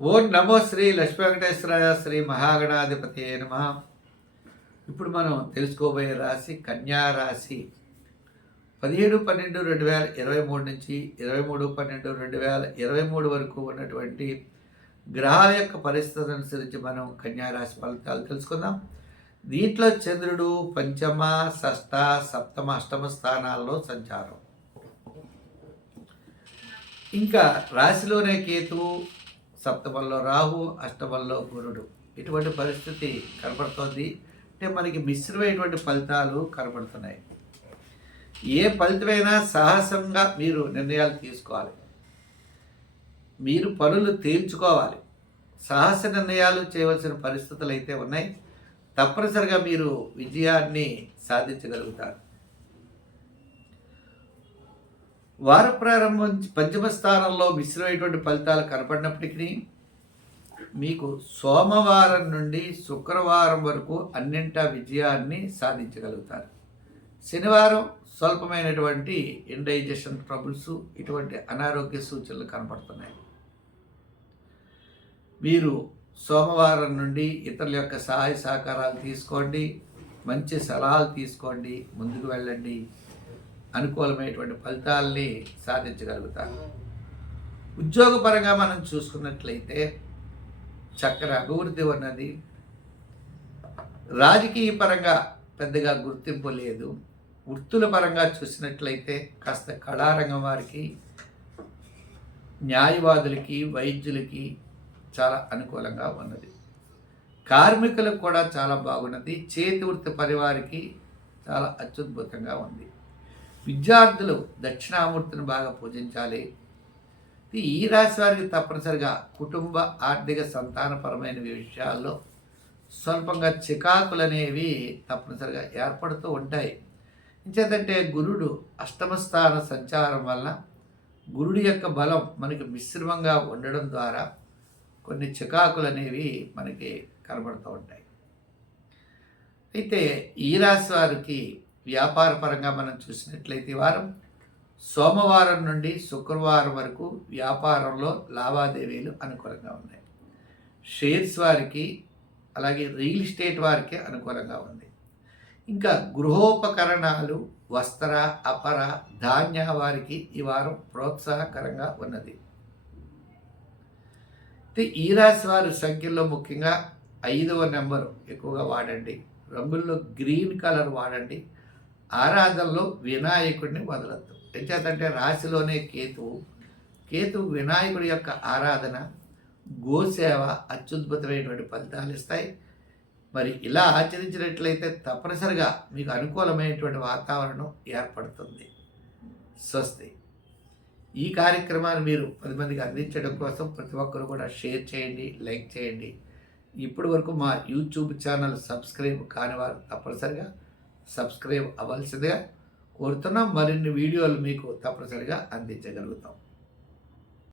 ఓం నమో శ్రీ లక్ష్మీ వెంకటేశ్వరాయ శ్రీ మహాగణాధిపతి నమ. ఇప్పుడు మనం తెలుసుకోబోయే రాశి కన్యా రాశి. పదిహేడు పన్నెండు రెండు వేల ఇరవై మూడు నుంచి ఇరవై మూడు పన్నెండు రెండు వేల ఇరవై మూడు వరకు ఉన్నటువంటి గ్రహాల యొక్క పరిస్థితులను అనుసరించి మనం కన్యా రాశి ఫలితాలు తెలుసుకుందాం. దీంట్లో చంద్రుడు పంచమ షష్ట సప్తమ అష్టమ స్థానాల్లో సంచారం. ఇంకా రాశిలోనే కేతు సప్తమంలో రాహు అష్టమంలో గురుడు. ఇటువంటి పరిస్థితి కనబడుతోంది అంటే మనకి మిశ్రమైనటువంటి ఫలితాలు కనబడుతున్నాయి ఏ ఫలితమైనా సాహసంగా మీరు నిర్ణయాలు తీసుకోవాలి. మీరు పనులు తేల్చుకోవాలి సాహస నిర్ణయాలు చేయవలసిన పరిస్థితులు అయితే ఉన్నాయి. తప్పనిసరిగా మీరు విజయాన్ని సాధించగలుగుతారు. వార ప్రారంభం పంచమ స్థానంలో మిశ్రమైనటువంటి ఫలితాలు కనపడినప్పటికీ మీకు సోమవారం నుండి శుక్రవారం వరకు అన్నింటా విజయాన్ని సాధించగలుగుతారు. శనివారం స్వల్పమైనటువంటి ఇండైజెషన్ ట్రబుల్స్ ఇటువంటి అనారోగ్య సూచనలు కనపడుతున్నాయి. మీరు సోమవారం నుండి ఇతరుల యొక్క సహాయ సహకారాలు తీసుకోండి మంచి సలహాలు తీసుకోండి ముందుకు వెళ్ళండి. అనుకూలమైనటువంటి ఫలితాలని సాధించగలుగుతాం ఉద్యోగపరంగా మనం చూసుకున్నట్లయితే చక్కని అభివృద్ధి ఉన్నది. రాజకీయ పరంగా పెద్దగా గుర్తింపు లేదు. వృత్తుల పరంగా చూసినట్లయితే కాస్త కళారంగం వారికి న్యాయవాదులకి వైద్యులకి చాలా అనుకూలంగా ఉన్నది. కార్మికులకు కూడా చాలా బాగున్నది. చేతి వృత్తి పరివారికి చాలా అత్యద్భుతంగా ఉంది. విద్యార్థులు దక్షిణామూర్తిని బాగా పూజించాలి. ఈ రాశి వారికి తప్పనిసరిగా కుటుంబ ఆర్థిక సంతానపరమైన విషయాల్లో స్వల్పంగా చికాకులు అనేవి తప్పనిసరిగా ఏర్పడుతూ ఉంటాయి. ఇంచేతంటే గురుడు అష్టమ స్థాన సంచారం వల్ల గురుడి యొక్క బలం మనకి మిశ్రమంగా ఉండడం ద్వారా కొన్ని చికాకులు అనేవి మనకి కనబడుతూ ఉంటాయి. అయితే ఈ రాశి వారికి వ్యాపార పరంగా మనం చూసినట్లయితే వారం సోమవారం నుండి శుక్రవారం వరకు వ్యాపారంలో లావాదేవీలు అనుకూలంగా ఉన్నాయి. షేర్స్ వారికి అలాగే రియల్ ఎస్టేట్ వారికి అనుకూలంగా ఉంది. ఇంకా గృహోపకరణాలు వస్త్ర అపర ధాన్య వారికి ఈ వారం ప్రోత్సాహకరంగా ఉన్నది. ఈ రాశి వారి సంఖ్యలో ముఖ్యంగా ఐదవ నెంబరు ఎక్కువగా వాడండి. రంగుల్లో గ్రీన్ కలర్ వాడండి. ఆరాధనలో వినాయకుడిని వదలద్దు ఎంచేతంటే రాశిలోనే కేతువు కేతువు వినాయకుడి యొక్క ఆరాధన గోసేవ అత్యద్భుతమైనటువంటి ఫలితాలు ఇస్తాయి. మరి ఇలా ఆచరించినట్లయితే తప్పనిసరిగా మీకు అనుకూలమైనటువంటి వాతావరణం ఏర్పడుతుంది. స్వస్తి. ఈ కార్యక్రమాన్ని మీరు పది మందికి అందించడం కోసం ప్రతి ఒక్కరు కూడా షేర్ చేయండి లైక్ చేయండి. ఇప్పటి వరకు మా యూట్యూబ్ ఛానల్ సబ్స్క్రైబ్ కాని వారు తప్పనిసరిగా సబ్స్క్రైబ్ అవ్వాల్సిందిగా కోరుతున్నాం. మరిన్ని వీడియోలు మీకు తప్పనిసరిగా అందించగలుగుతాం.